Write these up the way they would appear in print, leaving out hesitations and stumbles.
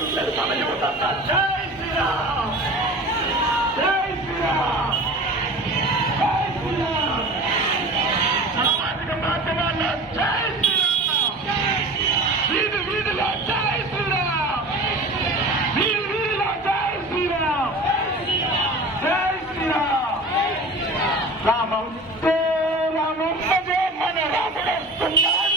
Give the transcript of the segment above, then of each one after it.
చూశారు మన యువత. జై శ్రీరామ్, జై శ్రీరామ్, జై శ్రీరామ్. సామాజిక మాధ్యమాల్లో జై శ్రీరామ్, వీధి వీధిలో జై శ్రీరామ్, వీధి వీధిలో జై శ్రీరామ్, జై శ్రీరామ్. రామం రామం భజే మన రాముడు వస్తున్నాడు.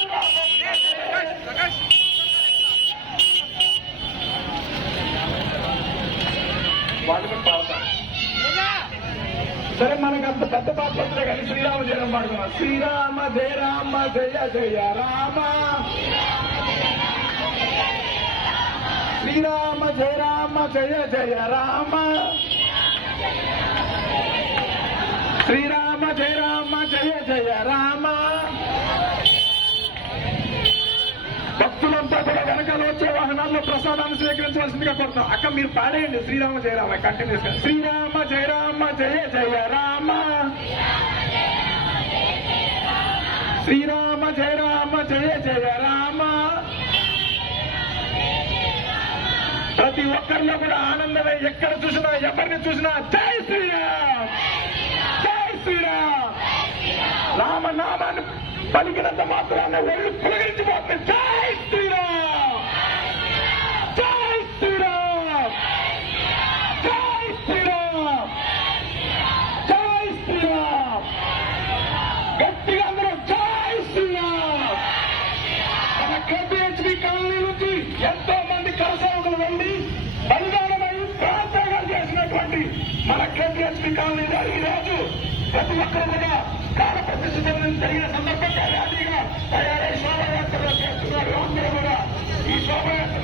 సరే, మనకు అంత పెద్ద పాత్ర కానీ శ్రీరామ జయం పాడుకున్నాం. శ్రీరామ జయ రామ జయ జయ రామ, శ్రీరామ జయ రామ జయ జయ రామ, శ్రీరామ జయ రామ జయ జయ రామ. భక్తులంతా కూడా వెనకాల వచ్చే వాహనాల్లో ప్రసాదాన్ని స్వీకరించవలసిందిగా కోరుతాం. అక్క మీరు పాడేయండి శ్రీరామ జయ రామ కంటిన్యూస్ గా. శ్రీరామ జయ రామ జయ జయ రామ, శ్రీరామ జయ రామ జయ జయ రామ. ప్రతి ఒక్కరిలో కూడా ఆనందమే. ఎక్కడ చూసినా ఎవరిని చూసినా జై శ్రీరామ్, జై శ్రీరామ్. రామనామాన్ని పలికినంత మాత్రాన్ని ఒళ్ళు పులగరించిపోతుంది. జై శ్రీరామ్, జై శ్రీరామ్, జై శ్రీరామ్, జై శ్రీరామ్. గట్టిగా అందరూ జై శ్రీరామ్. మన కేపీహెచ్బీ కాలనీ నుంచి ఎంతో మంది కలసేవకులు వెళ్ళి బలిదానమై ప్రాంతాలు చేసినటువంటి మన కేపీహెచ్బీ కాలనీలో ఈ రోజు ప్రతి ఒక్కరు కూడా కాల ప్రతిష్ఠితం జరిగిన సందర్భంగా ర్యాలీగా తయారై శోభయాత్రలు చేస్తున్నారు. అందరూ కూడా ఈ శోభయాత్ర